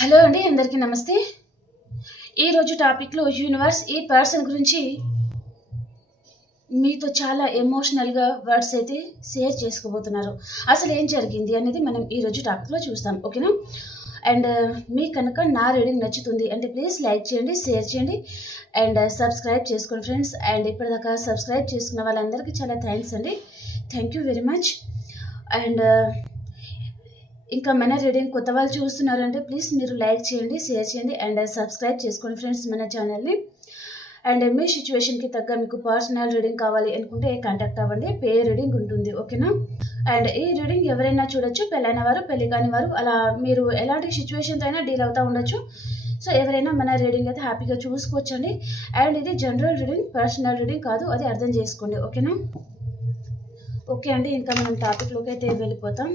Hello అండి, అందరికీ నమస్తే. ఈరోజు టాపిక్లో యూనివర్స్ ఈ పర్సన్ గురించి మీతో చాలా ఎమోషనల్గా వర్డ్స్ అయితే షేర్ చేసుకోబోతున్నారు. అసలు ఏం జరిగింది అనేది మనం ఈరోజు టాపిక్లో చూస్తాం, ఓకేనా? అండ్ మీకు కనుక నా రీడింగ్ నచ్చుతుంది అంటే ప్లీజ్ లైక్ చేయండి, షేర్ చేయండి అండ్ సబ్స్క్రైబ్ చేసుకోండి ఫ్రెండ్స్. అండ్ ఇప్పటిదాకా సబ్స్క్రైబ్ చేసుకున్న వాళ్ళందరికీ చాలా థ్యాంక్స్ అండి. Thank you very much. And ఇంకా మన రీడింగ్ కొత్త వాళ్ళు చూస్తున్నారంటే ప్లీజ్ మీరు లైక్ చేయండి, షేర్ చేయండి అండ్ సబ్స్క్రైబ్ చేసుకోండి ఫ్రెండ్స్ మన ఛానల్ని. అండ్ మీ సిచ్యువేషన్కి తగ్గ మీకు పర్సనల్ రీడింగ్ కావాలి అనుకుంటే కాంటాక్ట్ అవ్వండి, పే రీడింగ్ ఉంటుంది, ఓకేనా? అండ్ ఈ రీడింగ్ ఎవరైనా చూడొచ్చు, పెళ్ళైన వారు, పెళ్లి కాని వారు, అలా మీరు ఎలాంటి సిచ్యువేషన్తో అయినా డీల్ అవుతూ ఉండొచ్చు. సో ఎవరైనా మన రీడింగ్ అయితే హ్యాపీగా చూసుకోవచ్చండి. అండ్ ఇది జనరల్ రీడింగ్, పర్సనల్ రీడింగ్ కాదు, అది అర్థం చేసుకోండి, ఓకేనా? ఓకే అండి, ఇంకా మనం టాపిక్లోకి అయితే వెళ్ళిపోతాం.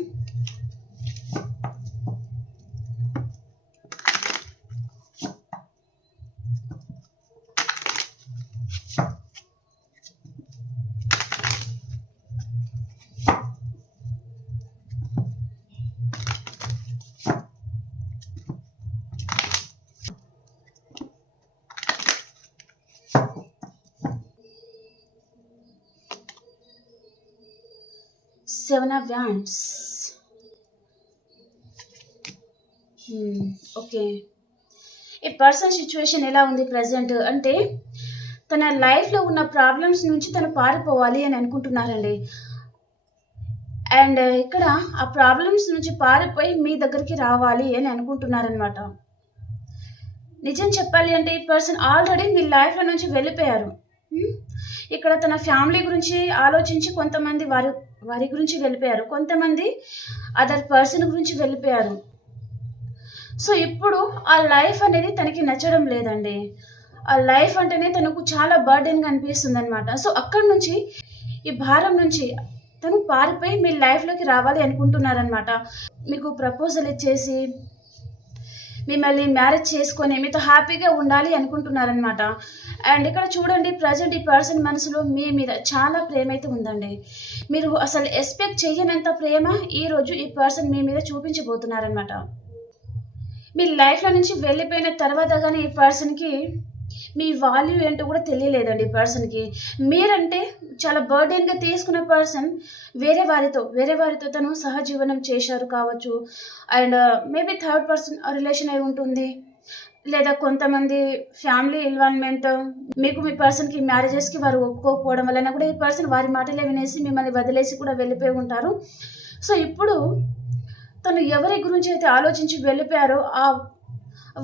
Seven of Wands. ఓకే, ఈ పర్సన్ సిచ్యువేషన్ ఎలా ఉంది ప్రజెంట్ అంటే తన లైఫ్లో ఉన్న ప్రాబ్లమ్స్ నుంచి తను పారిపోవాలి అని అనుకుంటున్నారండి. అండ్ ఇక్కడ ఆ ప్రాబ్లమ్స్ నుంచి పారిపోయి మీ దగ్గరికి రావాలి అని అనుకుంటున్నారనమాట. నిజం చెప్పాలి అంటే ఈ పర్సన్ ఆల్రెడీ మీ లైఫ్లో నుంచి వెళ్ళిపోయారు. ఇక్కడ తన ఫ్యామిలీ గురించి ఆలోచించి కొంతమంది వారి గురించి వెళ్ళిపోయారు, కొంతమంది అదర్ పర్సన్ గురించి వెళ్ళిపోయారు. సో ఇప్పుడు ఆ లైఫ్ అనేది తనకి నచ్చడం లేదండి. ఆ లైఫ్ అంటేనే తనకు చాలా బర్డెన్గా అనిపిస్తుంది అనమాట. సో అక్కడి నుంచి ఈ భారం నుంచి తను పారిపోయి మీ లైఫ్లోకి రావాలి అనుకుంటున్నారనమాట. మీకు ప్రపోజల్ ఇచ్చేసి మిమ్మల్ని మ్యారేజ్ చేసుకొని మీతో హ్యాపీగా ఉండాలి అనుకుంటున్నారనమాట. అండ్ ఇక్కడ చూడండి, ప్రజెంట్ ఈ పర్సన్ మనసులో మీ మీద చాలా ప్రేమ అయితే ఉందండి. మీరు అసలు ఎక్స్పెక్ట్ చేయనంత ప్రేమ ఈరోజు ఈ పర్సన్ మీ మీద చూపించబోతున్నారనమాట. మీ లైఫ్లో నుంచి వెళ్ళిపోయిన తర్వాత కానీ ఈ పర్సన్కి మీ వాల్యూ ఏంటో కూడా తెలియలేదండి. ఈ పర్సన్కి మీరంటే చాలా బర్డెన్గా తీసుకున్న పర్సన్ వేరే వారితో తను సహజీవనం చేశారు కావచ్చు. And maybe third person relation అయి ఉంటుంది, లేదా కొంతమంది ఫ్యామిలీ ఇన్వాల్వ్మెంట్, మీకు మీ పర్సన్కి మ్యారేజెస్కి వారు ఒప్పుకోకపోవడం వలన కూడా ఈ పర్సన్ వారి మాటలే వినేసి మిమ్మల్ని వదిలేసి కూడా వెళ్ళిపోయి ఉంటారు. సో ఇప్పుడు తను ఎవరి గురించి అయితే ఆలోచించి వెళ్ళిపోయారో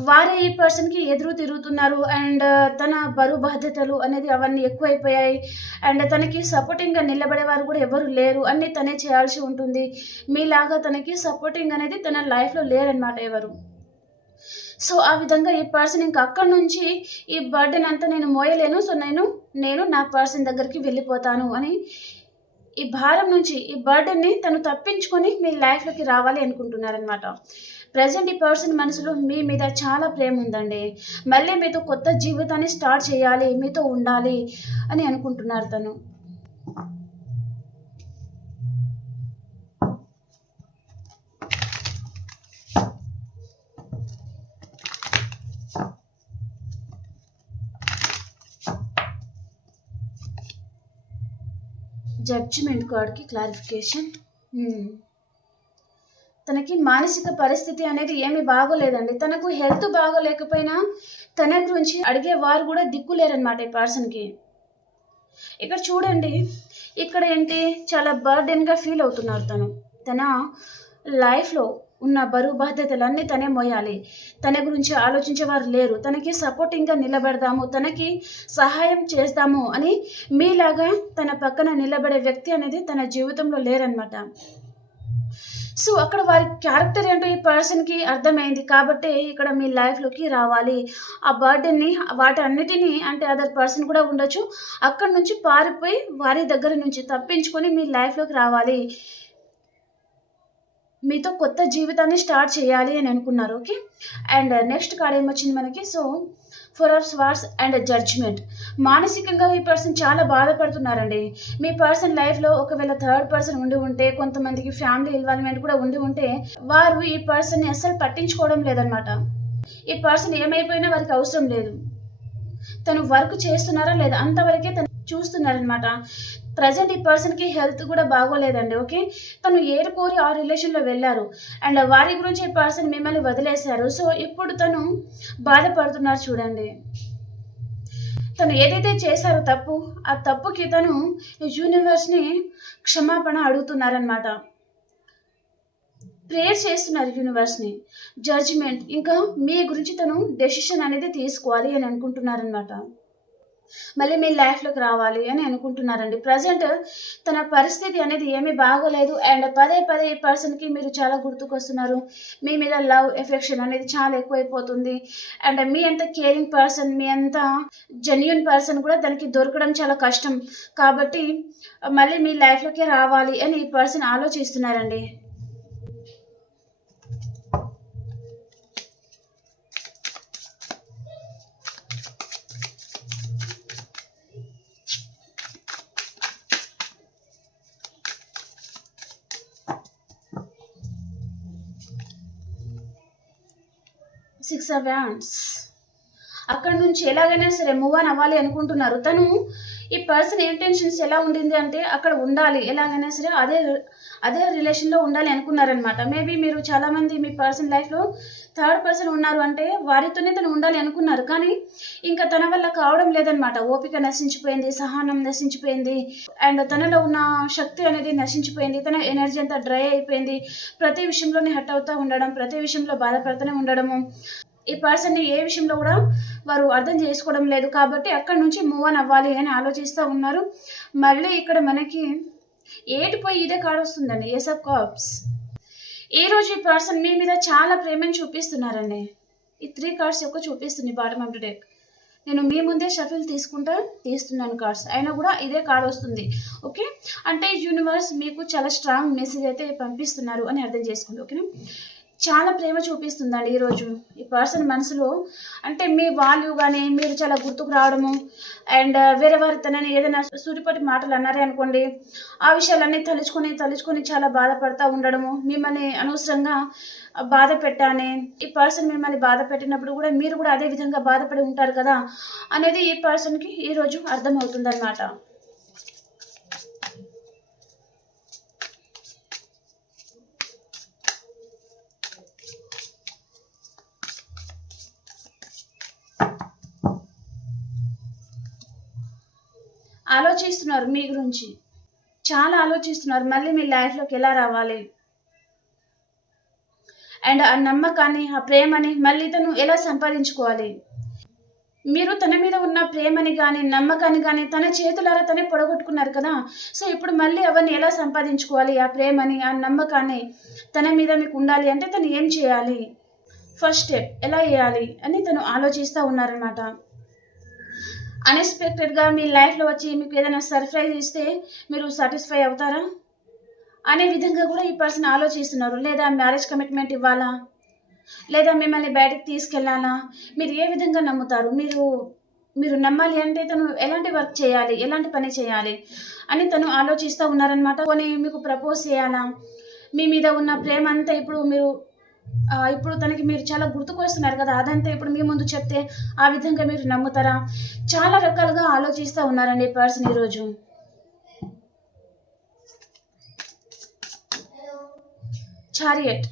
వారే ఈ పర్సన్కి ఎదురు తిరుగుతున్నారు. అండ్ తన బరువు బాధ్యతలు అనేది అవన్నీ ఎక్కువైపోయాయి. అండ్ తనకి సపోర్టింగ్గా నిలబడేవారు కూడా ఎవరు లేరు, అన్నీ తనే చేయాల్సి ఉంటుంది. మీలాగా తనకి సపోర్టింగ్ అనేది తన లైఫ్లో లేరనమాట ఎవరు. సో ఆ విధంగా ఈ పర్సన్ ఇంకా అక్కడి నుంచి ఈ బర్డెన్ అంతా నేను మోయలేను, సో నేను నా పర్సన్ దగ్గరికి వెళ్ళిపోతాను అని ఈ భారం నుంచి, ఈ బర్డెన్ని తను తప్పించుకొని మీ లైఫ్లోకి రావాలి అనుకుంటున్నారనమాట. ప్రజెంట్ ఈ పర్సన్ మనసులో మీ మీద చాలా ప్రేమ ఉందండి. మళ్ళీ మీతో కొత్త జీవితాన్ని స్టార్ట్ చేయాలి, మీతో ఉండాలి అని అనుకుంటున్నారు తను. జడ్జిమెంట్ కార్డ్కి క్లారిఫికేషన్. తనకి మానసిక పరిస్థితి అనేది ఏమీ బాగోలేదండి. తనకు హెల్త్ బాగోలేకపోయినా తన గురించి అడిగేవారు కూడా దిక్కులేరనమాట ఈ పర్సన్కి. ఇక్కడ చూడండి, ఇక్కడ ఏంటి చాలా బర్డెన్గా ఫీల్ అవుతున్నారు తను. తన లైఫ్లో ఉన్న బరువు బాధ్యతలన్నీ తనే మోయాలి. తన గురించి ఆలోచించేవారు లేరు. తనకి సపోర్టింగ్గా నిలబెడదాము, తనకి సహాయం చేస్తాము అని మీలాగా తన పక్కన నిలబడే వ్యక్తి అనేది తన జీవితంలో లేరనమాట. సో అక్కడ వారి క్యారెక్టర్ ఏంటో ఈ పర్సన్కి అర్థమైంది కాబట్టి ఇక్కడ మీ లైఫ్లోకి రావాలి. ఆ బర్డెన్ని వాటన్నిటినీ అంటే అదర్ పర్సన్ కూడా ఉండొచ్చు, అక్కడి నుంచి పారిపోయి వారి దగ్గర నుంచి తప్పించుకొని మీ లైఫ్లోకి రావాలి, మీతో కొత్త జీవితాన్ని స్టార్ట్ చేయాలి అని అనుకున్నారు. ఓకే, అండ్ నెక్స్ట్ కార్డ్ ఏమొచ్చింది మనకి? So four of swords and judgement. మానసికంగా ఈ పర్సన్ చాలా బాధపడుతున్నారండి. మీ పర్సన్ లైఫ్లో ఒకవేళ థర్డ్ పర్సన్ ఉండి ఉంటే, కొంతమందికి ఫ్యామిలీ ఇన్వాల్వ్మెంట్ కూడా ఉండి ఉంటే, వారు ఈ పర్సన్ని అస్సలు పట్టించుకోవడం లేదనమాట. ఈ పర్సన్ ఏమైపోయినా వారికి అవసరం లేదు. తను వర్క్ చేస్తున్నారా లేదా అంతవరకే తను చూస్తున్నారనమాట. ప్రజెంట్ ఈ పర్సన్కి హెల్త్ కూడా బాగోలేదండి. ఓకే, తను ఏరుకోరి ఆ రిలేషన్లో వెళ్ళారు అండ్ వారి గురించి ఈ పర్సన్ మిమ్మల్ని వదిలేశారు. సో ఇప్పుడు తను బాధపడుతున్నారు చూడండి. తను ఏదైతే చేశారో తప్పు, ఆ తప్పుకి తను యూనివర్స్ని క్షమాపణ అడుగుతున్నారనమాట. ప్రేయర్ చేస్తున్నారు యూనివర్స్ని. జడ్జిమెంట్, ఇంకా మీ గురించి తను డెసిషన్ అనేది తీసుకోవాలి అని అనుకుంటున్నారనమాట. మళ్ళీ మీ లైఫ్లోకి రావాలి అని అనుకుంటున్నారండి. ప్రజెంట్ తన పరిస్థితి అనేది ఏమీ బాగోలేదు అండ్ పదే పదే ఈ పర్సన్కి మీరు చాలా గుర్తుకొస్తున్నారు. మీ మీద లవ్ ఎఫెక్షన్ అనేది చాలా ఎక్కువైపోతుంది అండ్ మీ అంత కేరింగ్ పర్సన్, మీ అంత జెన్యున్ పర్సన్ కూడా దానికి దొరకడం చాలా కష్టం. కాబట్టి మళ్ళీ మీ లైఫ్లోకి రావాలి అని ఈ పర్సన్ ఆలోచిస్తున్నారండి. Six of wands. అక్కడ నుంచి ఎలాగైనా సరే మూవ్ ఆన్ అవ్వాలి అనుకుంటున్నారు. తను ఈ పర్సన్ ఇంటెన్షన్స్ ఎలా ఉండింది అంటే అక్కడ ఉండాలి, ఎలాగైనా సరే అదే రిలేషన్లో ఉండాలి అనుకున్నారనమాట. మేబీ మీరు చాలామంది మీ పర్సన్ లైఫ్లో థర్డ్ పర్సన్ ఉన్నారు అంటే వారితోనే తను ఉండాలి అనుకున్నారు. కానీ ఇంకా తన వల్ల కావడం లేదనమాట. ఓపిక నశించిపోయింది, సహనం నశించిపోయింది అండ్ తనలో ఉన్న శక్తి అనేది నశించిపోయింది. తన ఎనర్జీ అంతా డ్రై అయిపోయింది. ప్రతి విషయంలోనే హర్ట్ అవుతూ ఉండడం, ప్రతి విషయంలో బాధపడుతూనే ఉండడము. ఈ పర్సన్ని ఏ విషయంలో కూడా వారు అర్థం చేసుకోవడం లేదు. కాబట్టి అక్కడి నుంచి మూవ్ ఆన్ అవ్వాలి అని ఆలోచిస్తూ ఉన్నారు. మళ్ళీ ఇక్కడ మనకి ఏటిపోయి ఇదే కార్డ్ వస్తుందండి, ఏస్ ఆఫ్ కప్స్. ఈరోజు ఈ పర్సన్ మీ మీద చాలా ప్రేమను చూపిస్తున్నారండి. ఈ 3 కార్డ్స్ యొక్క చూపిస్తుంది బాటమ్ ఆఫ్ ద డెక్. నేను మీ ముందే షఫిల్ తీస్తున్నాను కార్డ్స్, అయినా కూడా ఇదే కార్డ్ వస్తుంది. ఓకే, అంటే యూనివర్స్ మీకు చాలా స్ట్రాంగ్ మెసేజ్ అయితే పంపిస్తున్నారు అని అర్థం చేసుకోండి. ఓకేనా, చాలా ప్రేమ చూపిస్తుందండి ఈరోజు ఈ పర్సన్ మనసులో. అంటే మీ వాల్యూ కానీ మీరు చాలా గుర్తుకు రావడము అండ్ వేరే వారి తనని ఏదైనా సూటిపట్టి మాటలు అన్నారే అనుకోండి, ఆ విషయాలన్నీ తలుచుకొని చాలా బాధపడతా ఉండడము. మిమ్మల్ని అనవసరంగా బాధ పెట్టానే, ఈ పర్సన్ మిమ్మల్ని బాధ పెట్టినప్పుడు కూడా మీరు కూడా అదే విధంగా బాధపడి ఉంటారు కదా అనేది ఈ పర్సన్కి ఈరోజు అర్థమవుతుందన్నమాట. ఆలోచిస్తున్నారు మీ గురించి, చాలా ఆలోచిస్తున్నారు. మళ్ళీ మీ లైఫ్లోకి ఎలా రావాలి అండ్ ఆ నమ్మకాన్ని, ఆ ప్రేమని మళ్ళీ తను ఎలా సంపాదించుకోవాలి. మీరు తన మీద ఉన్న ప్రేమని కానీ నమ్మకాన్ని కానీ తన చేతులారా తనే పొడగొట్టుకున్నారు కదా. సో ఇప్పుడు మళ్ళీ అవన్నీ ఎలా సంపాదించుకోవాలి, ఆ ప్రేమని ఆ నమ్మకాన్ని తన మీద మీకు ఉండాలి అంటే తను ఏం చేయాలి, ఫస్ట్ స్టెప్ ఎలా వేయాలి అని తను ఆలోచిస్తూ ఉన్నారనమాట. అన్ఎక్స్పెక్టెడ్గా మీ లైఫ్లో వచ్చి మీకు ఏదైనా సర్ప్రైజ్ ఇస్తే మీరు సాటిస్ఫై అవుతారా అనే విధంగా కూడా ఈ పర్సన్ ఆలోచిస్తున్నారు. లేదా మ్యారేజ్ కమిట్మెంట్ ఇవ్వాలా, లేదా మిమ్మల్ని బయటకు తీసుకెళ్లాలా, మీరు ఏ విధంగా నమ్ముతారు, మీరు నమ్మాలి అంటే తను ఎలాంటి వర్క్ చేయాలి, ఎలాంటి పని చేయాలి అని తను ఆలోచిస్తూ ఉన్నారనమాట. కొని మీకు ప్రపోజ్ చేయాలా, మీ మీద ఉన్న ప్రేమ అంతా ఇప్పుడు తనకి మీరు చాలా గుర్తుకు వస్తున్నారు కదా, అదంతా ఇప్పుడు మీ ముందు చెప్తే ఆ విధంగా మీరు నమ్ముతారా, చాలా రకాలుగా ఆలోచిస్తూ ఉన్నారండి ఈ పర్సన్ ఈరోజు. చారియట్.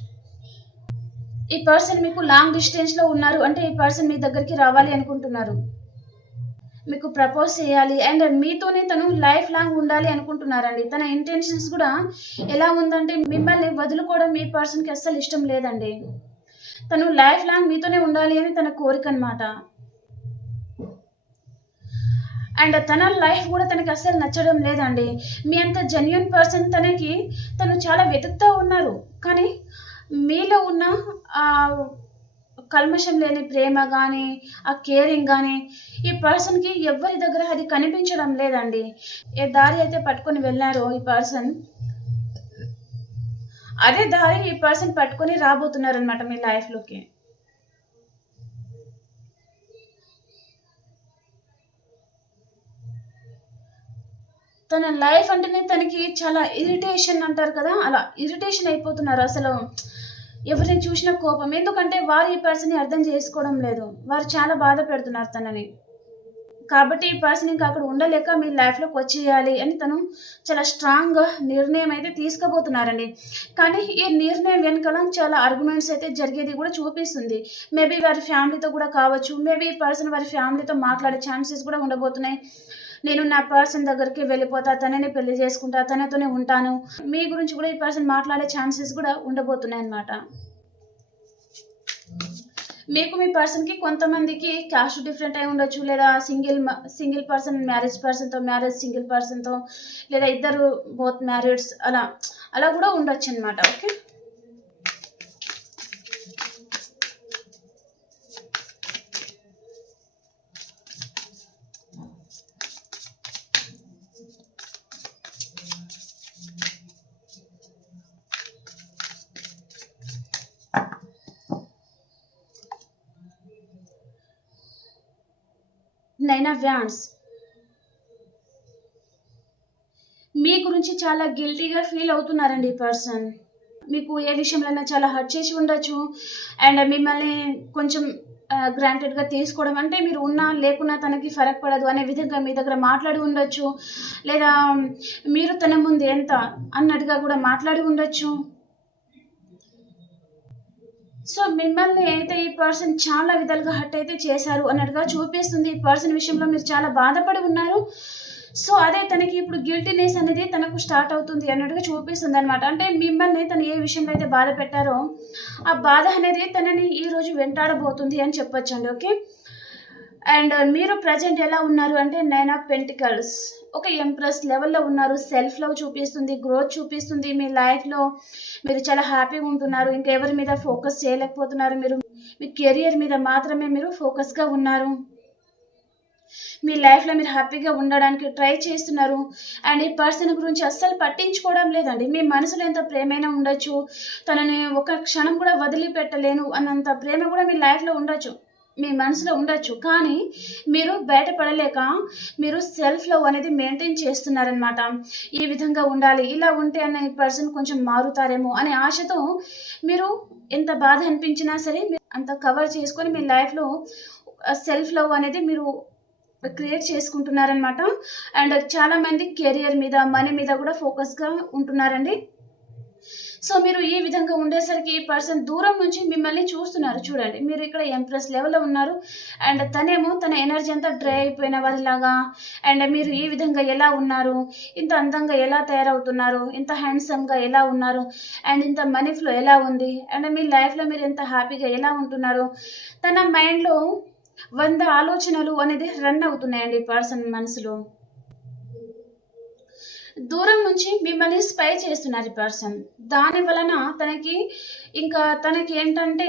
ఈ పర్సన్ మీకు లాంగ్ డిస్టెన్స్లో ఉన్నారు అంటే ఈ పర్సన్ మీ దగ్గరికి రావాలి అనుకుంటున్నారు, మీకు ప్రపోజ్ చేయాలి అండ్ మీతోనే తను లైఫ్ లాంగ్ ఉండాలి అనుకుంటున్నారండి. తన ఇంటెన్షన్స్ కూడా ఎలా ఉందంటే మిమ్మల్ని వదులుకోవడం ఈ పర్సన్కి అస్సలు ఇష్టం లేదండి. తను లైఫ్ లాంగ్ మీతోనే ఉండాలి అని తన కోరిక అనమాట. అండ్ తన లైఫ్ కూడా తనకి అస్సలు నచ్చడం లేదండి. మీ అంత జెన్యున్ పర్సన్ తను చాలా వెతుకుతూ ఉన్నారు. కానీ మీలో ఉన్న ఆ కల్మషం లేని ప్రేమ కానీ ఆ కేరింగ్ కానీ ఈ పర్సన్కి ఎవరి దగ్గర అది కనిపించడం లేదండి. ఏ దారి అయితే పట్టుకొని వెళ్ళారో ఈ పర్సన్, అదే దారి ఈ పర్సన్ పట్టుకొని రాబోతున్నారనమాట మీ లైఫ్లోకి. తన లైఫ్ అంటేనే తనకి చాలా ఇరిటేషన్ అంటారు కదా, అలా ఇరిటేషన్ అయిపోతున్నారు అసలు. ఎవరిని చూసినా కోపం. ఎందుకంటే వారు ఈ పర్సన్‌ని అర్థం చేసుకోవడం లేదు. వారు చాలా బాధ పెడుతున్నారు తనని. కాబట్టి ఈ పర్సన్ ఇంకా అక్కడ ఉండలేక మీ లైఫ్‌లోకి వచ్చేయాలి అని తను చాలా స్ట్రాంగ్‌గా నిర్ణయం అయితే తీసుకోబోతున్నారండి. కానీ ఈ నిర్ణయం వెనకాల చాలా ఆర్గ్యుమెంట్స్ అయితే జరిగేది కూడా చూపిస్తుంది. మేబీ వారి ఫ్యామిలీతో కూడా కావచ్చు. మేబీ ఈ పర్సన్ వారి ఫ్యామిలీతో మాట్లాడే ఛాన్సెస్ కూడా ఉండబోతున్నాయి. నేను నా పర్సన్ దగ్గరికి వెళ్ళిపోతా, తనని పెళ్లి చేసుకుంటా, తనతోనే ఉంటాను. మీ గురించి కూడా ఈ పర్సన్ మాట్లాడే ఛాన్సెస్ కూడా ఉండబోతున్నాయన్నమాట. మీకు మీ పర్సన్‌కి కొంతమందికి క్యాస్ట్ డిఫరెంట్ అయి ఉండొచ్చు. లేదా సింగిల్ పర్సన్ మ్యారేజ్ సింగిల్ పర్సన్‌తో, లేదా ఇద్దరు బోత్ మ్యారీడ్స్ అలా, అలా కూడా ఉండొచ్చనమాట. ఓకే. Nine of wands. మీ గురించి చాలా గిల్టీగా ఫీల్ అవుతున్నారండి ఈ పర్సన్. మీకు ఏ విషయంలోనైనా చాలా హర్ట్ చేసి ఉండొచ్చు. అండ్ మిమ్మల్ని కొంచెం గ్రాంటెడ్‌గా తీసుకోవడం అంటే మీరు ఉన్నా లేకున్నా తనకి ఫరక్ పడదు అనే విధంగా మీ దగ్గర మాట్లాడి ఉండొచ్చు. లేదా మీరు తన ముందు ఎంత అన్నట్టుగా కూడా మాట్లాడి ఉండొచ్చు. సో, మిమ్మల్ని అయితే ఈ పర్సన్ చాలా విధాలుగా హర్ట్ అయితే చేశారు అన్నట్టుగా చూపిస్తుంది. ఈ పర్సన్ విషయంలో మీరు చాలా బాధపడి ఉన్నారు. సో, అదే తనకి ఇప్పుడు గిల్టీనెస్ అనేది తనకు స్టార్ట్ అవుతుంది అన్నట్టుగా చూపిస్తుందనమాట. అంటే మిమ్మల్ని తను ఏ విషయంలో అయితే బాధ పెట్టారో, ఆ బాధ అనేది తనని ఈరోజు వెంటాడబోతుంది అని చెప్పొచ్చండి. ఓకే. అండ్ మీరు ప్రెజెంట్ ఎలా ఉన్నారు అంటే 9 ఆఫ్ పెంటికల్స్. ఒక ఎంప్రెస్ లెవెల్‌లో ఉన్నారు. సెల్ఫ్ లవ్ చూపిస్తుంది. గ్రోత్ చూపిస్తుంది. మీ లైఫ్‌లో మీరు చాలా హ్యాపీగా ఉంటున్నారు. ఇంకా ఎవరి మీద ఫోకస్ చేయలేకపోతున్నారు. మీ కెరియర్ మీద మాత్రమే మీరు ఫోకస్‌గా ఉన్నారు. మీ లైఫ్‌లో మీరు హ్యాపీగా ఉండడానికి ట్రై చేస్తున్నారు. అండ్ ఈ పర్సన్ గురించి అస్సలు పట్టించుకోవడం లేదండి. మీ మనసులో ఎంత ప్రేమైనా ఉండొచ్చు. తనని ఒక క్షణం కూడా వదిలిపెట్టలేను అన్నంత ప్రేమ కూడా మీ లైఫ్‌లో ఉండొచ్చు. మీ మనసులో ఉండొచ్చు. కానీ మీరు బయటపడలేక మీరు సెల్ఫ్ లవ్ అనేది మెయింటైన్ చేస్తున్నారనమాట. ఈ విధంగా ఉండాలి. ఇలా ఉంటే అన్న ఈ పర్సన్ కొంచెం మారుతారేమో అనే ఆశతో మీరు ఎంత బాధ అనిపించినా సరే మీరు అంత కవర్ చేసుకొని మీ లైఫ్‌లో సెల్ఫ్ లవ్ అనేది మీరు క్రియేట్ చేసుకుంటున్నారనమాట. అండ్ చాలామంది కెరియర్ మీద, మనీ మీద కూడా ఫోకస్‌గా ఉంటున్నారండి. సో, మీరు ఈ విధంగా ఉండేసరికి ఈ పర్సన్ దూరం నుంచి మిమ్మల్ని చూస్తున్నారు. చూడండి, మీరు ఇక్కడ ఎంప్రెస్ లెవెల్‌లో ఉన్నారు. అండ్ తనేమో తన ఎనర్జీ అంతా డ్రై అయిపోయిన వారిలాగా. అండ్ మీరు ఈ విధంగా ఎలా ఉన్నారు? ఇంత అందంగా ఎలా తయారవుతున్నారు? ఇంత హ్యాండ్సమ్‌గా ఎలా ఉన్నారు? అండ్ ఇంత మనీ ఫ్లో ఎలా ఉంది? అండ్ మీ లైఫ్‌లో మీరు ఎంత హ్యాపీగా ఎలా ఉంటున్నారు? తన మైండ్‌లో 100 ఆలోచనలు అనేది రన్ అవుతున్నాయండి ఈ పర్సన్ మనసులో. దూరం నుంచి మిమ్మల్ని స్పై చేస్తున్నారు ఈ పర్సన్. దాని వలన తనకి ఏంటంటే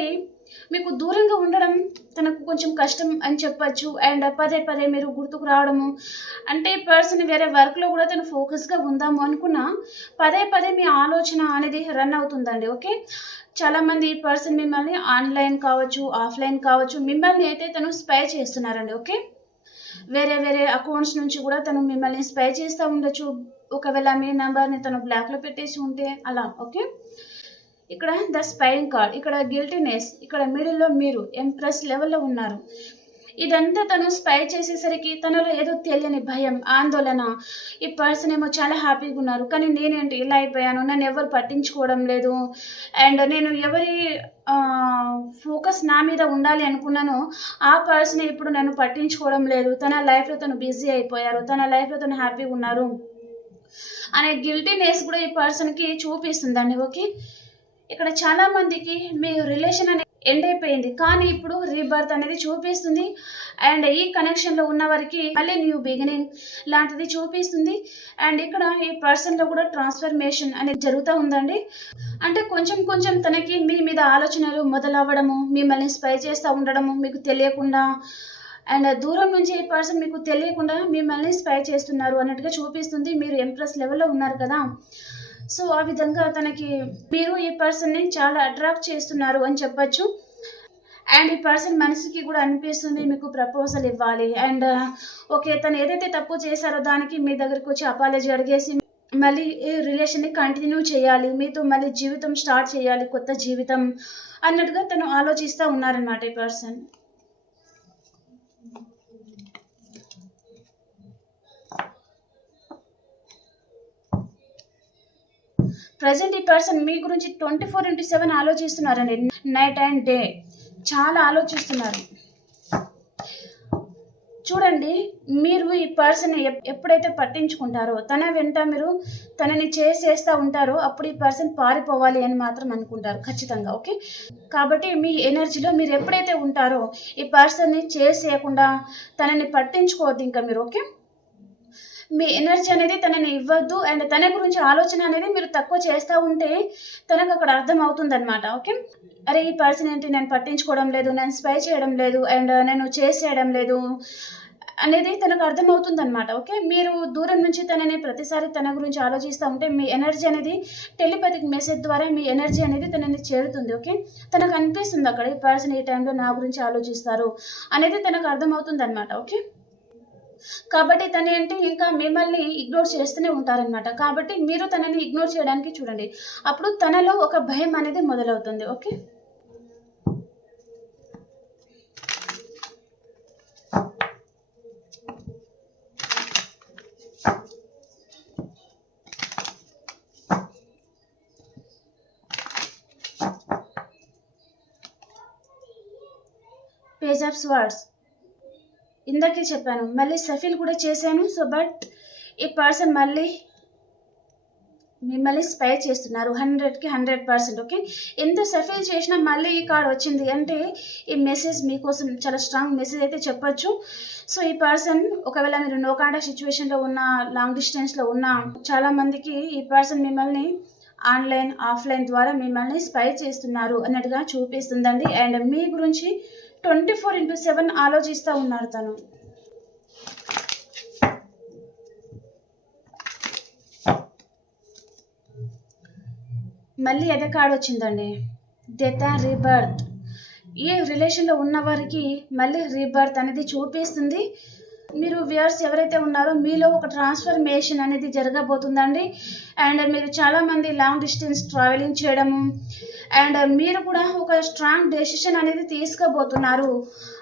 మీకు దూరంగా ఉండడం తనకు కొంచెం కష్టం అని చెప్పొచ్చు. అండ్ పదే పదే మీరు గుర్తుకు రావడము అంటే ఈ పర్సన్ వేరే వర్క్‌లో కూడా తను ఫోకస్‌గా ఉందాము అనుకున్నా పదే పదే మీ ఆలోచన అనేది రన్ అవుతుందండి. ఓకే. చాలామంది ఈ పర్సన్ మిమ్మల్ని ఆన్‌లైన్ కావచ్చు, ఆఫ్‌లైన్ కావచ్చు, మిమ్మల్ని అయితే తను స్పై చేస్తున్నారండి. ఓకే. వేరే వేరే అకౌంట్స్ నుంచి కూడా తను మిమ్మల్ని స్పై చేస్తూ ఉండొచ్చు. ఒకవేళ మీ నంబర్‌ని తను బ్లాక్‌లో పెట్టేసి ఉంటే అలా. ఓకే. ఇక్కడ ద స్పైయింగ్ కార్డ్, ఇక్కడ గిల్టీనెస్, ఇక్కడ మిడిల్‌లో మీరు ఎంప్రెస్ లెవెల్‌లో ఉన్నారు. ఇదంతా తను స్పై చేసేసరికి తనలో ఏదో తెలియని భయం, ఆందోళన. ఈ పర్సన్ ఏమో చాలా హ్యాపీగా ఉన్నారు. కానీ నేనేంటి ఇలా అయిపోయాను, నన్ను ఎవరు పట్టించుకోవడం లేదు. అండ్ నేను ఎవరి ఫోకస్ నా మీద ఉండాలి అనుకున్నానో ఆ పర్సన్ ఇప్పుడు నన్ను పట్టించుకోవడం లేదు. తన లైఫ్‌లో తను బిజీ అయిపోయారు. తన లైఫ్‌లో తను హ్యాపీగా ఉన్నారు అనే గిల్టీనెస్ కూడా ఈ పర్సన్‌కి చూపిస్తుందండి. ఓకే. ఇక్కడ చాలా మందికి మీ రిలేషన్ అనేది ఎండ్ అయిపోయింది. కానీ ఇప్పుడు రీబర్త్ అనేది చూపిస్తుంది. అండ్ ఈ కనెక్షన్‌లో ఉన్న వారికి మళ్ళీ న్యూ బిగినింగ్ లాంటిది చూపిస్తుంది. అండ్ ఇక్కడ ఈ పర్సన్‌లో కూడా ట్రాన్స్‌ఫర్మేషన్ అనేది జరుగుతూ ఉందండి. అంటే కొంచెం కొంచెం తనకి మీ మీద ఆలోచనలు మొదలవ్వడము, మిమ్మల్ని స్పై చేస్తూ ఉండడము మీకు తెలియకుండా. అండ్ దూరం నుంచి ఈ పర్సన్ మీకు తెలియకుండా మిమ్మల్ని స్పై చేస్తున్నారు అన్నట్టుగా చూపిస్తుంది. మీరు ఎంప్రెస్ లెవెల్‌లో ఉన్నారు కదా. సో, ఆ విధంగా మీరు ఈ పర్సన్‌ని చాలా అట్రాక్ట్ చేస్తున్నారు అని చెప్పొచ్చు. అండ్ ఈ పర్సన్ మనసుకి కూడా అనిపిస్తుంది మీకు ప్రపోజల్ ఇవ్వాలి. అండ్ ఓకే, తను ఏదైతే తప్పు చేశారో దానికి మీ దగ్గరికి వచ్చి అపాలజీ అడిగేసి మళ్ళీ ఈ రిలేషన్ని కంటిన్యూ చేయాలి, మీతో మళ్ళీ జీవితం స్టార్ట్ చేయాలి, కొత్త జీవితం అన్నట్టుగా తను ఆలోచిస్తూ ఉన్నారనమాట ఈ పర్సన్. ప్రజెంట్ ఈ పర్సన్ మీ గురించి 24/7 ఆలోచిస్తున్నారండి. నైట్ అండ్ డే చాలా ఆలోచిస్తున్నారు. చూడండి, మీరు ఈ పర్సన్ ఎప్పుడైతే పట్టించుకుంటారో తన వెంట మీరు తనని చేసేస్తూ ఉంటారో అప్పుడు ఈ పర్సన్ పారిపోవాలి అని మాత్రం అనుకుంటారు ఖచ్చితంగా. ఓకే, కాబట్టి మీ ఎనర్జీలో మీరు ఎప్పుడైతే ఉంటారో ఈ పర్సన్ని చేసేయకుండా తనని పట్టించుకోవద్దు ఇంకా మీరు. ఓకే, మీ ఎనర్జీ అనేది తనని ఇవ్వద్దు. అండ్ తన గురించి ఆలోచన అనేది మీరు తక్కువ చేస్తూ ఉంటే తనకు అక్కడ అర్థం అవుతుంది అనమాట. ఓకే, అరే ఈ పర్సన్ ఏంటి నేను పట్టించుకోవడం లేదు, నేను స్పై చేయడం లేదు, అండ్ నేను చేసేయడం లేదు అనేది తనకు అర్థమవుతుంది అనమాట. ఓకే, మీరు దూరం నుంచి తనని ప్రతిసారి తన గురించి ఆలోచిస్తూ ఉంటే మీ ఎనర్జీ అనేది టెలిపతిక్ మెసేజ్ ద్వారా మీ ఎనర్జీ అనేది తనని చేరుతుంది. ఓకే, తనకు అనిపిస్తుంది అక్కడ ఈ పర్సన్ ఈ టైంలో నా గురించి ఆలోచిస్తారు అనేది తనకు అర్థమవుతుంది అనమాట. ఓకే, కాబట్టి తను ఏంటి ఇంకా మిమ్మల్ని ఇగ్నోర్ చేస్తూనే ఉంటారనమాట. కాబట్టి మీరు తనని ఇగ్నోర్ చేయడానికి చూడండి, అప్పుడు తనలో ఒక భయం అనేది మొదలవుతుంది. ఓకే, పేజ్ ఆఫ్ స్వర్డ్స్ ఇందాకే చెప్పాను, మళ్ళీ సఫిల్ కూడా చేశాను. సో బట్ ఈ పర్సన్ మళ్ళీ మిమ్మల్ని స్పై చేస్తున్నారు 100కి 100%. ఓకే, ఎంత సఫిల్ చేసినా మళ్ళీ ఈ కార్డ్ వచ్చింది అంటే ఈ మెసేజ్ మీకోసం చాలా స్ట్రాంగ్ మెసేజ్ అయితే చెప్పొచ్చు. సో ఈ పర్సన్ ఒకవేళ మీరు నో కాంటాక్ట్ సిచ్యువేషన్లో ఉన్న, లాంగ్ డిస్టెన్స్లో ఉన్న చాలామందికి ఈ పర్సన్ మిమ్మల్ని ఆన్లైన్ ఆఫ్లైన్ ద్వారా మిమ్మల్ని స్పై చేస్తున్నారు అన్నట్టుగా చూపిస్తుందండి. అండ్ మీ గురించి 24/7 ఆలోచిస్తూ ఉన్నారు తను. మళ్ళీ అదే కార్డ్ వచ్చిందండి, డెత్ అండ్ రీబర్త్. ఈ రిలేషన్లో ఉన్న వారికి మళ్ళీ రీబర్త్ అనేది చూపిస్తుంది. మీరు వ్యూయర్స్ ఎవరైతే ఉన్నారో మీలో ఒక ట్రాన్స్ఫర్మేషన్ అనేది జరగబోతుందండి. అండ్ మీరు చాలామంది లాంగ్ డిస్టెన్స్ ట్రావెలింగ్ చేయడము అండ్ మీరు కూడా ఒక స్ట్రాంగ్ డెసిషన్ అనేది తీసుకోబోతున్నారు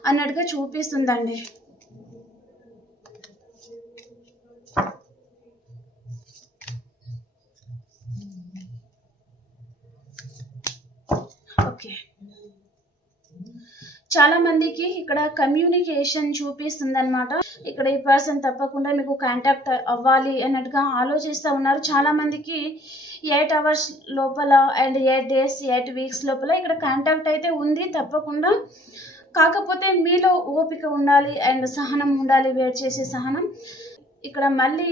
అన్నట్టుగా చూపిస్తుందండి. ఓకే, చాలా మందికి ఇక్కడ కమ్యూనికేషన్ చూపిస్తుంది అనమాట. ఇక్కడ ఈ పర్సన్ తప్పకుండా మీకు కాంటాక్ట్ అవ్వాలి అన్నట్టుగా ఆలోచిస్తూ ఉన్నారు. చాలా మందికి 8 hours లోపల అండ్ 8 days 8 weeks లోపల ఇక్కడ కాంటాక్ట్ అయితే ఉంది తప్పకుండా. కాకపోతే మీలో ఓపిక ఉండాలి అండ్ సహనం ఉండాలి, వెయిట్ చేసే సహనం. ఇక్కడ మళ్ళీ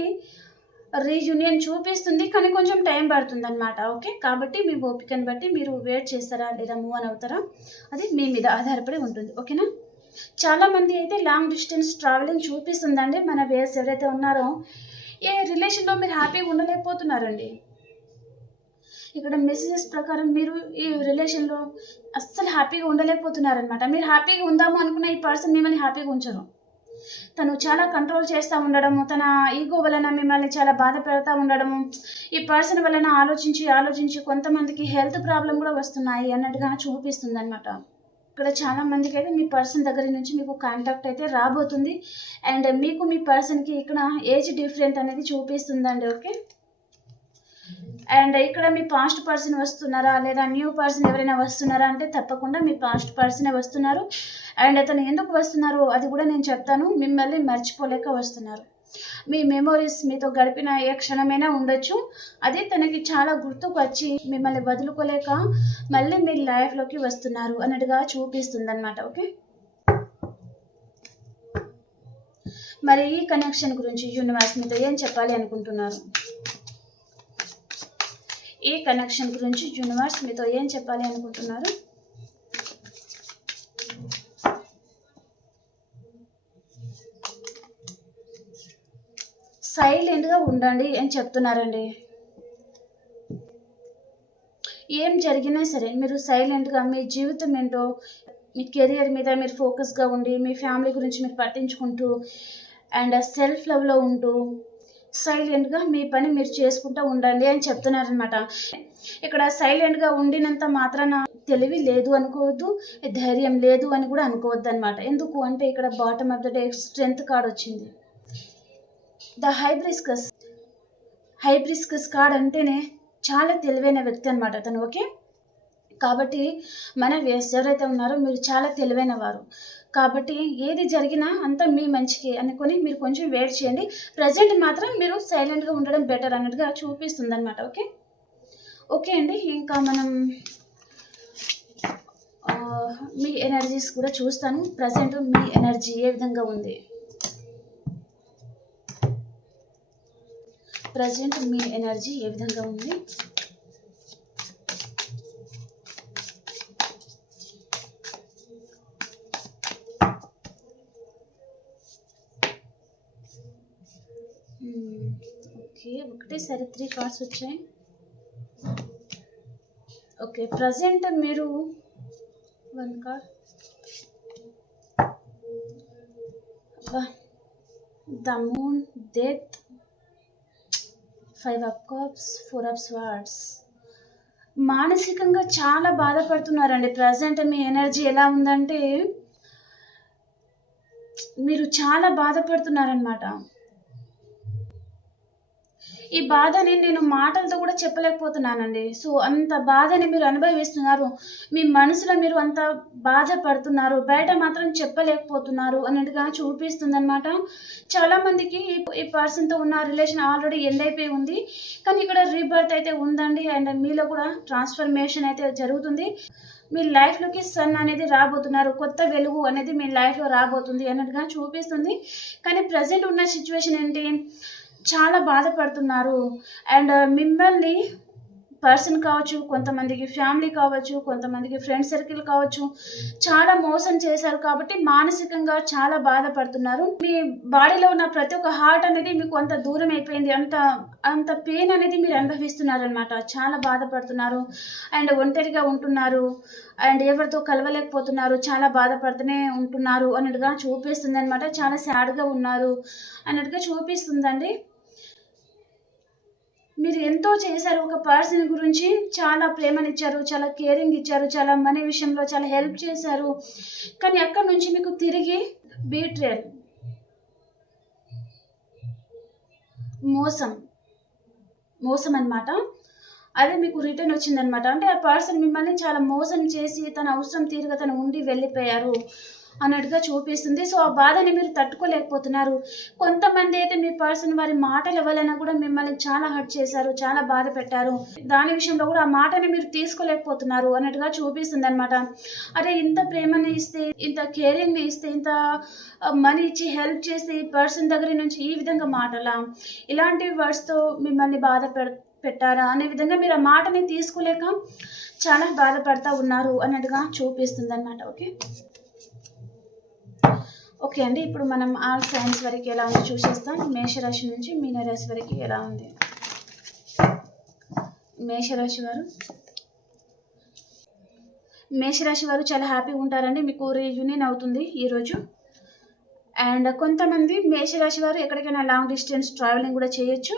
రీయూనియన్ చూపిస్తుంది కానీ కొంచెం టైం పడుతుంది అనమాట. ఓకే, కాబట్టి మీ ఓపికను బట్టి మీరు వెయిట్ చేస్తారా లేదా మూవ్ అని అవుతారా అది మీ మీద ఆధారపడి ఉంటుంది. ఓకేనా, చాలామంది అయితే లాంగ్ డిస్టెన్స్ ట్రావెలింగ్ చూపిస్తుందండి. మన వేస్ ఎవరైతే ఉన్నారో ఏ రిలేషన్లో మీరు హ్యాపీగా ఉండలేకపోతున్నారండి. ఇక్కడ మెసేజెస్ ప్రకారం మీరు ఈ రిలేషన్లో అస్సలు హ్యాపీగా ఉండలేకపోతున్నారనమాట. మీరు హ్యాపీగా ఉందాము అనుకున్న ఈ పర్సన్ మిమ్మల్ని హ్యాపీగా ఉంచరు. తను చాలా కంట్రోల్ చేస్తూ ఉండడము, తన ఈగో వలన మిమ్మల్ని చాలా బాధ పెడతా ఉండడము, ఈ పర్సన్ వలన ఆలోచించి కొంతమందికి హెల్త్ ప్రాబ్లం కూడా వస్తున్నాయి అన్నట్టుగా చూపిస్తుంది అనమాట. ఇక్కడ చాలా మందికి అయితే మీ పర్సన్ దగ్గర నుంచి మీకు కాంటాక్ట్ అయితే రాబోతుంది. అండ్ మీకు మీ పర్సన్కి ఇక్కడ ఏజ్ డిఫరెంట్ అనేది చూపిస్తుందండి. ఓకే, అండ్ ఇక్కడ మీ పాస్ట్ పర్సన్ వస్తున్నారా లేదా న్యూ పర్సన్ ఎవరైనా వస్తున్నారా అంటే తప్పకుండా మీ పాస్ట్ పర్సనే వస్తున్నారు. అండ్ అతను ఎందుకు వస్తున్నారు అది కూడా నేను చెప్తాను. మిమ్మల్ని మర్చిపోలేక వస్తున్నారు. మీ మెమోరీస్ మీతో గడిపిన ఏ క్షణమైనా ఉండొచ్చు, అది తనకి చాలా గుర్తుకు వచ్చి మిమ్మల్ని వదులుకోలేక మళ్ళీ మీ లైఫ్లోకి వస్తున్నారు అన్నట్టుగా చూపిస్తుంది అనమాట. ఓకే, మరి ఈ కనెక్షన్ గురించి యూనివర్స్ మీతో ఏం చెప్పాలి అనుకుంటున్నారు? ఈ కనెక్షన్ గురించి యూనివర్స్ మీతో ఏం చెప్పాలి అనుకుంటున్నారు? సైలెంట్గా ఉండండి అని చెప్తున్నారండి. ఏం జరిగినా సరే మీరు సైలెంట్గా మీ జీవితం ఏంటో మీ కెరియర్ మీద మీరు ఫోకస్గా ఉండి మీ ఫ్యామిలీ గురించి మీరు పట్టించుకుంటూ అండ్ సెల్ఫ్ లవ్లో ఉంటూ సైలెంట్గా మీ పని మీరు చేసుకుంటూ ఉండండి అని చెప్తున్నారనమాట. ఇక్కడ సైలెంట్గా ఉండినంత మాత్రాన తెలివి లేదు అనుకోవద్దు, ధైర్యం లేదు అని కూడా అనుకోవద్దు అనమాట. ఎందుకు అంటే ఇక్కడ bottom of the day strength card వచ్చింది. ద హైబ్రిస్కస్ కార్డ్ అంటేనే చాలా తెలివైన వ్యక్తి అనమాట తను. ఓకే, కాబట్టి మన వ్యూయర్స్ ఎవరైతే ఉన్నారో మీరు చాలా తెలివైన వారు. కాబట్టి ఏది జరిగినా అంతా మీ మంచికి అనుకొని మీరు కొంచెం వెయిట్ చేయండి. ప్రజెంట్ మాత్రం మీరు సైలెంట్గా ఉండడం బెటర్ అన్నట్టుగా చూపిస్తుంది అనమాట. ఓకే ఓకే అండి, ఇంకా మనం మీ ఎనర్జీస్ కూడా చూస్తాను. ప్రజెంట్ మీ ఎనర్జీ ఏ విధంగా ఉంది? ప్రజెంట్ మీ ఎనర్జీ ఏ విధంగా ఉంది? ఓకే, ఒకటేసారి 3 కార్డ్స్ వచ్చాయి. ఓకే, ప్రజెంట్ మీరు 1 card, the moon, death, 5 of cups, 4 of swords. మానసికంగా చాలా బాధపడుతున్నారండి. ప్రజెంట్ మీ ఎనర్జీ ఎలా ఉందంటే మీరు చాలా బాధపడుతున్నారనమాట. ఈ బాధని నేను మాటలతో కూడా చెప్పలేకపోతున్నానండి. సో అంత బాధని మీరు అనుభవిస్తున్నారు. మీ మనసులో మీరు అంత బాధపడుతున్నారు, బయట మాత్రం చెప్పలేకపోతున్నారు అన్నట్టుగా చూపిస్తుందన్నమాట. చాలామందికి ఈ పర్సన్తో ఉన్న రిలేషన్ ఆల్రెడీ ఎండ్ అయిపోయి ఉంది, కానీ ఇక్కడ రీబర్త్ అయితే ఉందండి. అండ్ మీలో కూడా ట్రాన్స్ఫర్మేషన్ అయితే జరుగుతుంది. మీ లైఫ్లోకి సన్ అనేది రాబోతున్నారు, కొత్త వెలుగు అనేది మీ లైఫ్లో రాబోతుంది అన్నట్టుగా చూపిస్తుంది. కానీ ప్రజెంట్ ఉన్న సిచ్యువేషన్ ఏంటి? చాలా బాధపడుతున్నారు. అండ్ మిమ్మల్ని పర్సన్ కావచ్చు, కొంతమందికి ఫ్యామిలీ కావచ్చు, కొంతమందికి ఫ్రెండ్ సర్కిల్ కావచ్చు, చాలా మోసం చేశారు. కాబట్టి మానసికంగా చాలా బాధపడుతున్నారు. మీ బాడీలో ఉన్న ప్రతి ఒక్క హార్ట్ అనేది మీకు అంత దూరం అయిపోయింది, అంత పెయిన్ అనేది మీరు అనుభవిస్తున్నారు అనమాట. చాలా బాధపడుతున్నారు అండ్ ఒంటరిగా ఉంటున్నారు అండ్ ఎవరితో కలవలేకపోతున్నారు, చాలా బాధపడుతూనే ఉంటున్నారు అన్నట్టుగా చూపిస్తుంది అనమాట. చాలా సాడ్గా ఉన్నారు అన్నట్టుగా చూపిస్తుందండి. మీరు ఎంతో చేశారు, ఒక పర్సన్ గురించి చాలా ప్రేమనిచ్చారు, చాలా కేరింగ్ ఇచ్చారు, చాలా మనీ విషయంలో చాలా హెల్ప్ చేశారు. కానీ అక్కడి నుంచి మీకు తిరిగి బీట్రేల్, మోసం అన్నమాట. అదే మీకు రిటర్న్ వచ్చిందనమాట. అంటే ఆ పర్సన్ మిమ్మల్ని చాలా మోసం చేసి తన అవసరం తీరుగా తను ఉండి వెళ్ళిపోయారు అన్నట్టుగా చూపిస్తుంది. సో ఆ బాధని మీరు తట్టుకోలేకపోతున్నారు. కొంతమంది అయితే మీ పర్సన్ వారి మాటల వలన కూడా మిమ్మల్ని చాలా హర్ట్ చేశారు, చాలా బాధ పెట్టారు. దాని విషయంలో కూడా ఆ మాటని మీరు తీసుకోలేకపోతున్నారు అన్నట్టుగా చూపిస్తుంది అనమాట. అరే, ఇంత ప్రేమని ఇస్తే, ఇంత కేరింగ్ని ఇస్తే, ఇంత మనీ ఇచ్చి హెల్ప్ చేస్తే ఈ పర్సన్ దగ్గర నుంచి ఈ విధంగా మాటలా, ఇలాంటి వర్డ్స్తో మిమ్మల్ని పెట్టారా అనే విధంగా మీరు ఆ మాటని తీసుకోలేక చాలా బాధపడతా ఉన్నారు అన్నట్టుగా చూపిస్తుంది అనమాట. ఓకే అండి, ఇప్పుడు మనం ఆల్ సైన్స్ వరకు ఎలా ఉందో చూసేస్తాం. మేషరాశి నుంచి మీనరాశి వరకు ఎలా ఉంది? మేషరాశి వారు చాలా హ్యాపీగా ఉంటారండి. మీకు రీయూనియన్ అవుతుంది ఈరోజు. అండ్ కొంతమంది మేషరాశి వారు ఎక్కడికైనా లాంగ్ డిస్టెన్స్ ట్రావెలింగ్ కూడా చేయొచ్చు.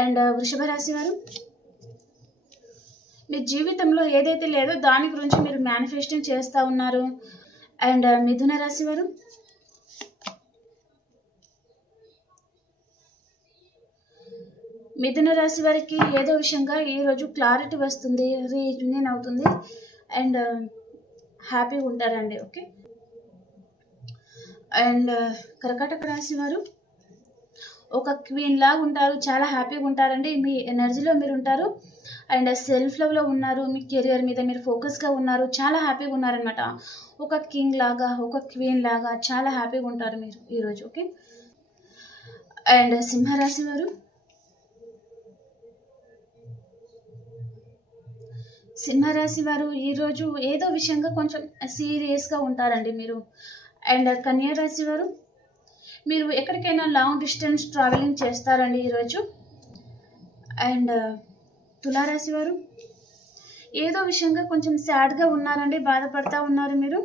అండ్ వృషభ రాశి వారు మీ జీవితంలో ఏదైతే లేదో దాని గురించి మీరు మేనిఫెస్టింగ్ చేస్తూ ఉన్నారు. అండ్ మిథున రాశి వారు వారికి ఏదో విషయంగా ఈరోజు క్లారిటీ వస్తుంది, రీయూనియన్ అవుతుంది అండ్ హ్యాపీగా ఉంటారండి. ఓకే, అండ్ కర్కాటక రాశి వారు ఒక క్వీన్ లాగా ఉంటారు, చాలా హ్యాపీగా ఉంటారండి. మీ ఎనర్జీలో మీరు ఉంటారు అండ్ సెల్ఫ్ లవ్లో ఉన్నారు, మీ కెరియర్ మీద మీరు ఫోకస్గా ఉన్నారు, చాలా హ్యాపీగా ఉన్నారనమాట. ఒక కింగ్ లాగా, ఒక క్వీన్ లాగా చాలా హ్యాపీగా ఉంటారు మీరు ఈరోజు. ఓకే, అండ్ సింహరాశి వారు ఈరోజు ఏదో విషయంగా కొంచెం సీరియస్గా ఉంటారండి మీరు. అండ్ కన్యా రాశి వారు మీరు ఎక్కడికైనా లాంగ్ డిస్టెన్స్ ట్రావెలింగ్ చేస్తారండి ఈరోజు. అండ్ తులారాశి వారు ఏదో విషయంగా కొంచెం సాడ్గా ఉన్నారండి, బాధపడతా ఉన్నారు మీరు.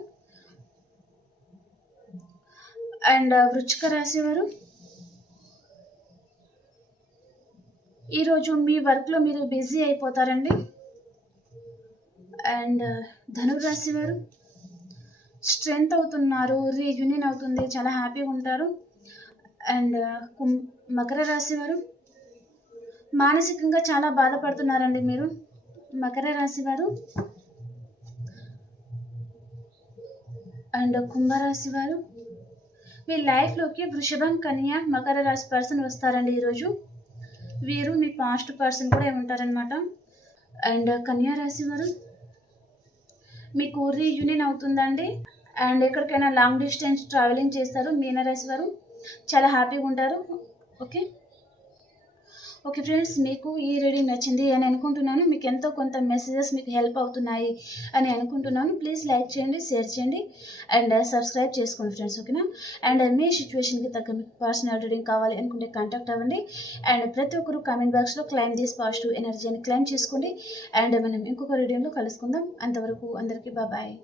అండ్ వృచ్చిక రాశి వారు, ఈరోజు మీ వర్క్లో మీరు బిజీ అయిపోతారండి. అండ్ ధనురాశి వారు, స్ట్రెంగ్త్ అవుతున్నారు, రీయూనియన్ అవుతుంది, చాలా హ్యాపీగా ఉంటారు. అండ్ మకర రాశి వారు, మానసికంగా చాలా బాధపడుతున్నారండి మీరు. మకర రాశి వారు. అండ్ కుంభరాశి వారు, మీ లైఫ్లోకి వృషభం, కన్య, మకర రాశి పర్సన్ వస్తారండి ఈరోజు. వీరు మీ పాస్ట్ పర్సన్ కూడా ఉంటారనమాట. అండ్ కన్యా రాశి వారు, మీకు రీయూనియన్ అవుతుందండి. అండ్ ఎక్కడికైనా లాంగ్ డిస్టెన్స్ ట్రావెలింగ్ చేస్తారు. మీనరాశి వారు చాలా హ్యాపీగా ఉంటారు. ఓకే ఓకే ఫ్రెండ్స్, మీకు ఈ రీడింగ్ నచ్చింది అని అనుకుంటున్నాను. మీకు ఎంతో కొంత మెసేజెస్ మీకు హెల్ప్ అవుతున్నాయి అని అనుకుంటున్నాను. ప్లీజ్ లైక్ చేయండి, షేర్ చేయండి అండ్ సబ్స్క్రైబ్ చేసుకోండి ఫ్రెండ్స్. ఓకేనా? అండ్ మీ సిచ్యువేషన్కి తగ్గ మీకు పర్సనల్ రీడింగ్ కావాలి అనుకుంటే కాంటాక్ట్ అవ్వండి. అండ్ ప్రతి ఒక్కరు కామెంట్ బాక్స్లో క్లైమ్ దిస్ పాజిటివ్ ఎనర్జీ అని క్లైమ్ చేసుకోండి. అండ్ మనం ఇంకొక రీడింగ్లో కలుసుకుందాం. అంతవరకు అందరికీ బాయ్.